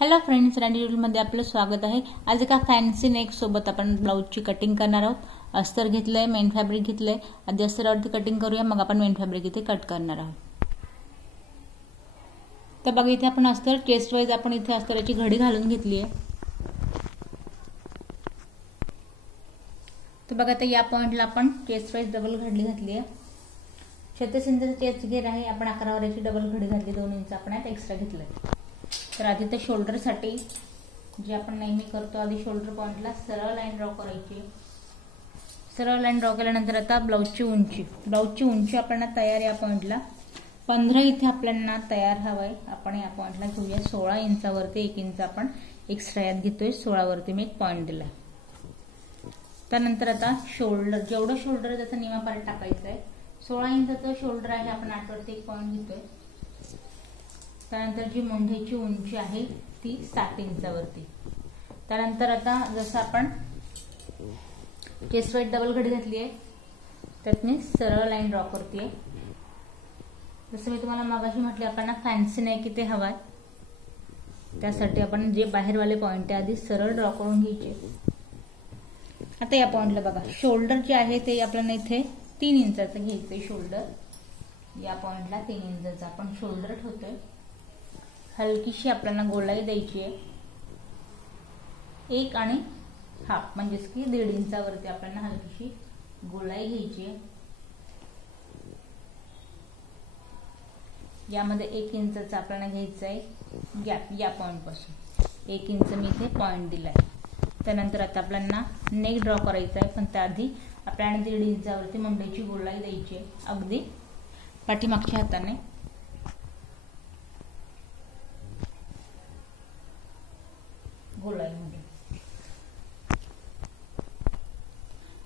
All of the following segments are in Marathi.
हॅलो फ्रेंड्स, रॅडी मध्ये आपलं स्वागत आहे। आज एका फॅन्सी नेक सोबत आपण ब्लाउजची कटिंग करणार आहोत। अस्तर घेतलंय, मेन फॅब्रिक घेतलंय। आधी अस्तरावरती कटिंग करूया, मग आपण मेन फॅब्रिक इथे कट करणार आहोत। तर बघा, इथे आपण अस्तर चेस्ट वाइज आपण इथे अस्तराची घडी घालून घेतली आहे। तर बघा, आता या पॉइंटला आपण चेस्ट वाइज डबल घडी घातली आहे। 36 इंच चेस्ट घेर आहे, आपण 11 वरची डबल घडी घातली, 2 इंच आपण यात एक्स्ट्रा घेतलंय। तर आधी तर शोल्डर साठी जे आपण नेहमी करतो, आधी शोल्डर पॉइंटला सरळ लाईन ड्रॉ करायची। सरळ लाईन ड्रॉ केल्यानंतर आता ब्लाउजची उंची आपण तयार या पॉइंटला 15 इथे आपल्याला तयार हवाय। आपण या पॉइंटला घेऊया 16 इंचावरती 1 इंच आपण एक्स्ट्रा यात घेतोय। 16 वरती मी एक पॉइंट दिलाय। त्यानंतर आता शोल्डर, जेवढं शोल्डर त्याचा निमा पार्ट टाकायचा आहे। 16 इंचाचं शोल्डर आहे, आपण 8 वरती एक पॉइंट घेतोय। त्यानंतर जी मुंढेची उंची आहे ती 7 इंचावरती। त्यानंतर आता जसं आपण चेस्ट वाइज डबल घडी घातली आहे, त्यात मी सरळ लाईन ड्रॉ करते। जसं मी तुम्हाला मगाशी म्हटले, आपण फॅन्सी नेक इथे हवाय, त्यासाठी आपण जे बाहेरवाले पॉइंट आहे आधी सरळ ड्रॉ करून घ्यायचे। आता या पॉइंटला बघा, शोल्डर जे आहे ते आपल्याला इथे 3 इंचाचं घ्यायचंय। शोल्डर या पॉइंटला 3 इंचाचं आपण शोल्डर ठेवतोय। हलकीशी आपल्याला गोलाई द्यायची आहे, 1 आणि हाफ म्हणजेच की 1.5 इंचावरती आपल्याला हलकीशी गोलाई घ्यायची आहे। यामध्ये 1 इंचाचा आपल्याला घ्यायचा आहे गॅप, या पॉइंट पासून 1 इंच मी इथे पॉइंट दिलाय। त्यानंतर आता आपल्याला नेक ड्रॉ करायचा आहे, पण त्याआधी आपल्याला 1.5 इंचावरती मुंड्याची गोलाई द्यायची आहे, अगदी पाठीमागच्या हाताने।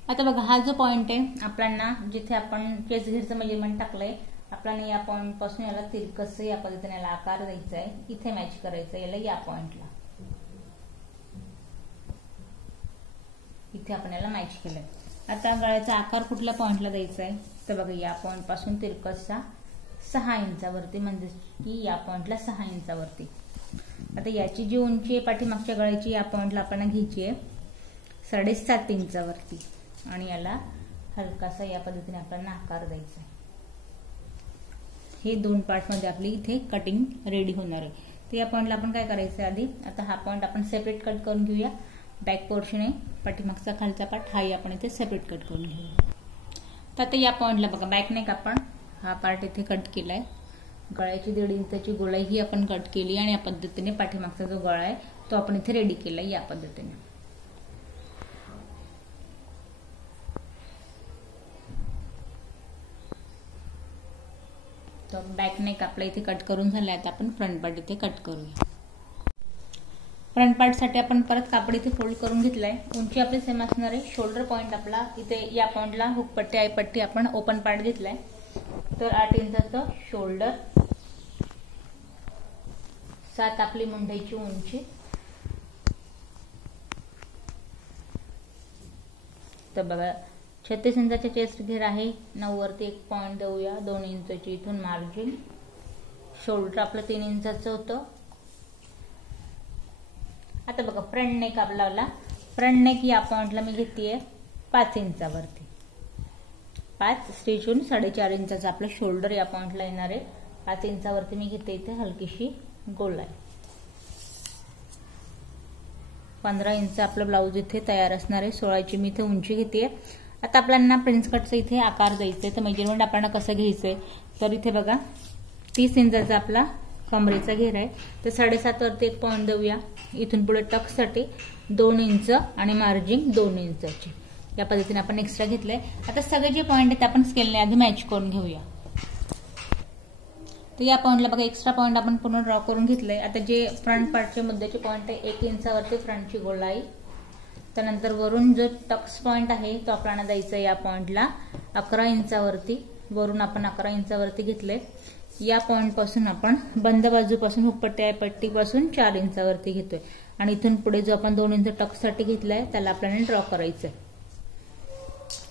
आता बघा, हा जो पॉइंट आहे आपल्याला, जिथे आपण चेस्ट घेरचं मेजरमेंट टाकलंय, आपल्याला या पॉइंट पासून याला तिरकस या पद्धतीने याला आकार द्यायचा आहे। इथे मॅच करायचं याला, या पॉइंटला इथे आपण याला मॅच केलंय। आता गळ्याचा आकार कुठल्या पॉइंटला द्यायचा आहे, तर बघा या पॉइंट पासून तिरकसचा 6 इंचावरती, म्हणजे की या पॉइंटला 6 इंचावरती। आता याची जी उंची आहे पाठीमागच्या गळ्याची, या पॉइंटला आपण घ्यायची आहे 7.5 इंचावरती, आणि याला हलकासा या पद्धतीने आपल्याला आकार द्यायचा आहे। हे 2 पार्ट मध्ये आपली इथे कटिंग रेडी होणार आहे। तर या पॉइंटला आपण काय करायचं आहे, आधी आता हा पॉइंट आपण सेपरेट कट करून घेऊया। बॅक पोर्शन आहे, पाठीमागचा खालचा पार्ट हाही आपण इथे सेपरेट कट करून घेऊया। तर आता या पॉइंटला बघा, बॅक नेक आपण हा पार्ट इथे कट केलाय। गळ्याची 1.5 इंचाची गोलाई ही आपण कट केली, आणि या पद्धतीने पाठीमागचा जो गळा आहे तो आपण इथे रेडी केलाय या पद्धतीने। तर बॅक नेक आपला इथे कट करून झालाय। आता आपण फ्रंट पार्ट इथे कट करूया। फ्रंट पार्ट साठी आपण परत कापड इथे फोल्ड करून घेतलाय। उंची आपली सेम असणार आहे। शोल्डर पॉइंट आपला इथे या पॉइंटला हुक पट्टी आय पट्टी आपण ओपन पार्ट घेतलाय। तर 8 इंचाचं शोल्डर, 7 आपली मुंड्याची उंची। तर बघा, 36 इंचाचे चेस्ट घेर आहे, 9 वरती एक पॉइंट देऊया, 2 इंचाची इथून मार्जिन। शोल्डर आपलं 3 इंचाचं होतं। आता बघा, फ्रंट नेक आपल्याला, फ्रंट नेक या पॉइंटला मी घेतेय 5 इंचावरती। 5 स्टिचून 4.5 इंचाचा आपलं शोल्डर या पॉइंटला येणार आहे। 5 इंचावरती मी घेते इथे हलकीशी गोलाई। 15 इंच आपलं ब्लाउज इथे तयार असणार आहे। 16ची मी इथे उंची घेतेय। आता आपल्याला प्रिन्स कटचा इथे आकार द्यायचा आहे। तर मेजरमेंट आपल्याला कसं घ्यायचंय, तर इथे बघा 30 इंचाचा आपला कमरेचा घेर आहे। तर 7.5 वरती एक पॉइंट देऊया। इथून पुढे टक साठी 2 इंच आणि मार्जिन 2 इंचाची या पद्धतीने आपण एक्स्ट्रा घेतलंय। आता सगळे जे पॉइंट आहेत आपण स्केलने आधी मॅच करून घेऊया। तर या पॉइंटला बघा, एक्स्ट्रा पॉइंट आपण पूर्ण ड्रॉ करून घेतलंय। आता जे फ्रंट पार्टचे मुद्द्याचे पॉइंट आहे, 1 इंचावरती फ्रंटची गोलाई। त्यानंतर वरून जो टक्स पॉइंट आहे तो आपल्याला द्यायचा या पॉइंटला 11 इंचावरती। वरून आपण 11 इंचावरती घेतलंय। या पॉइंट पासून आपण बंद बाजूपासून हुकपट्टी आय पट्टी पासून 4 इंचावरती घेतोय, आणि इथून पुढे जो आपण 2 इंच टक्स साठी घेतलाय त्याला आपल्याला ड्रॉ करायचंय।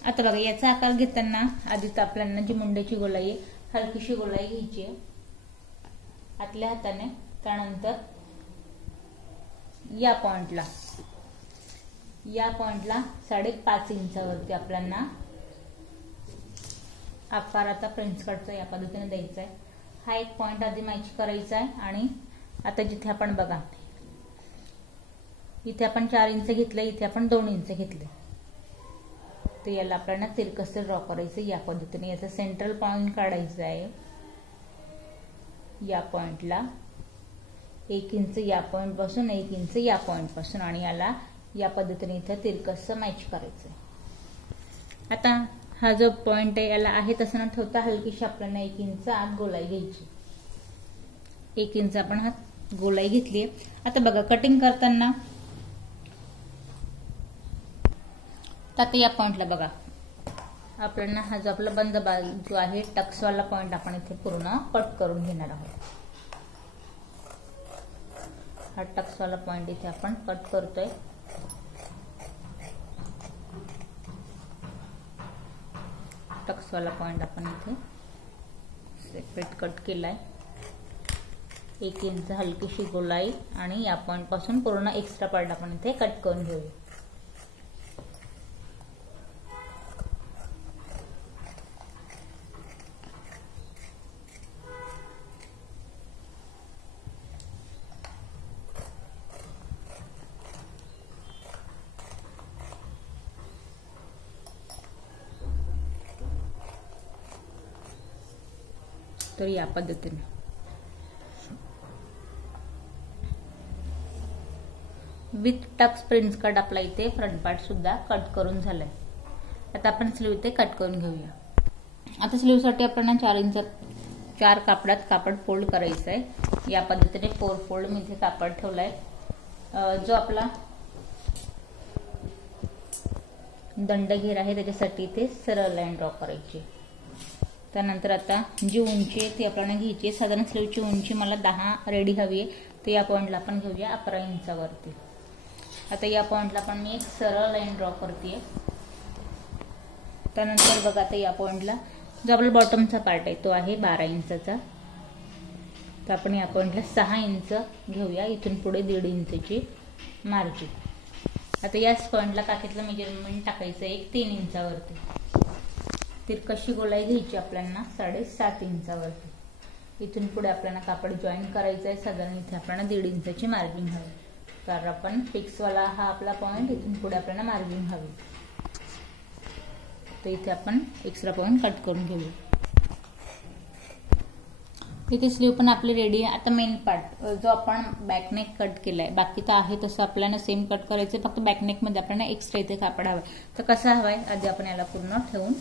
आता बघा, याचा आकार घेताना आधी तर आपल्याला जी मुंड्याची गोलाई आहे, हलकीशी गोलाई घ्यायची आहे आतल्या हाताने। त्यानंतर या पॉइंटला 5.5 इंचावरती आपल्याला आकार आता फ्रेंच कटचा या पद्धतीने द्यायचा आहे। हा एक पॉइंट आधी मॅच करायचा आहे आणि आता जिथे आपण बघा इथे आपण 4 इंच घेतले, इथे आपण 2 इंच घेतले, तर याला आपल्याला तिरकस ड्रॉ करायचं या पद्धतीने। याचा सेंट्रल पॉइंट काढायचा आहे या पॉइंटला 1 इंच या पॉइंट पासून, 1 इंच या पॉइंट पासून आणि याला या पद्धतीने इथे तिरकस मॅच करायचं आहे। आता हा जो पॉइंट आहे याला आहे तसं न ठेवता हलकीशी आपल्याला 1 इंच आत गोलाई घ्यायची। 1 इंच आपण हा गोलाई घेतली। आता बघा कटिंग करताना आता या पॉइंटला बघा आपल्याला हा जो आपला बंद बाजू आहे टक्सवाला पॉइंट आपण इथे पूर्ण कट करून घेणार आहोत। हा टक्सवाला पॉइंट इथे आपण कट करतोय। टक्सवाला पॉइंट आपण इथे सेपरेट कट केलाय। 1 इंच हलकीशी गोलाई आणि या पॉइंट पासून पूर्ण एक्स्ट्रा पार्ट आपण इथे कट करून घेऊया। तर या पद्धतीने विथ टक्स प्रिन्स कट आपला इथे फ्रंट पार्ट सुद्धा कट करून झालाय। आता आपण स्लीव इथे कट करून घेऊया। आता स्लीव साठी आपल्याला 4 इंच 4 कापडात कापड फोल्ड करायचं आहे। या पद्धतीने 4 फोल्ड मी इथे कापड ठेवलाय। जो आपला दंड घेर आहे त्याच्यासाठी इथे सरळ लाईन ड्रॉ करायची। त्यानंतर आता जी उंची आहे ती आपल्याला घ्यायची। साधारण स्लीवची उंची मला 10 रेडी हवी आहे, तर या पॉइंटला आपण घेऊया 11 इंचावरती। आता या पॉइंटला पण मी एक सरळ लाईन ड्रॉ करते। त्यानंतर बघा आता या पॉइंटला जो आपला बॉटमचा पार्ट आहे तो आहे 12 इंचाचा, तर आपण या पॉइंटला 6 इंच घेऊया। इथून पुढे 1.5 इंचची मार्जिन। आता याच पॉइंटला काठीतलं मेजरमेंट टाकायचं आहे 3 इंचावरती। तिरकशी गोलाई घ्यायची आपल्याला 7.5 इंचावरती। इथून पुढे आपल्याला कापड जॉईन करायचं आहे। साधारण इथे आपल्याला 1.5 इंचची मार्जिन हवी, कारण आपण फिक्सवाला हा आपला पॉइंट, इथून पुढे आपल्याला मार्जिन हवी, तर इथे आपण एक्स्ट्रा पॉइंट कट करून घेऊया। इथे स्लीव पण आपली रेडी आहे। आता मेन पार्ट जो आपण बॅकनेक कट केलाय, बाकी तर आहे तसं आपल्याला सेम कट करायचं, फक्त बॅकनेक मध्ये आपल्याला एक्स्ट्रा इथे कापड हवं। तर कसं हवंय आधी आपण याला पूर्ण ठेवून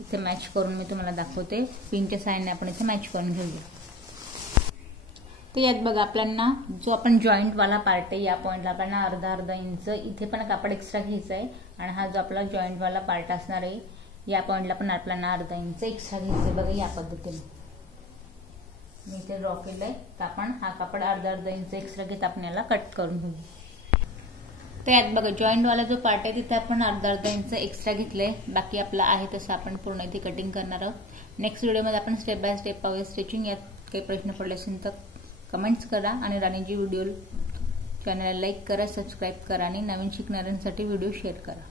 इथे मॅच करून मी तुम्हाला दाखवते। पिनच्या साहाय्याने आपण इथे मॅच करून घेऊया। तर यात बघा आपल्याला जो आपण जॉईंट वाला पार्ट आहे या पॉइंटला आपल्याला अर्धा इंच इथे पण कापड एक्स्ट्रा घ्यायचं आहे, आणि हा जो आपला जॉईंट वाला पार्ट असणार आहे या पॉइंटला पण आपल्याला अर्धा इंच एक्स्ट्रा घ्यायचंय। बघा या पद्धतीने मी इथे ड्रॉ केलंय, तर आपण हा कापड अर्धा इंच एक्स्ट्रा घेत आपण याला कट करून घेऊया। तर यात बघा जॉईंट वाला जो पार्ट आहे तिथे आपण अर्धा इंच एक्स्ट्रा घेतलंय, बाकी आपला आहे तसं आपण पूर्ण इथे कटिंग करणार आहोत। नेक्स्ट व्हिडिओमध्ये आपण स्टेप बाय स्टेप पाहूया स्टिचिंग। यात काही प्रश्न पडले असेल तर कमेंट्स करा, आणि राणीजी व्हिडिओ चॅनलला लाईक करा, सबस्क्राईब करा, आणि नवीन शिकणाऱ्यांसाठी व्हिडिओ शेअर करा।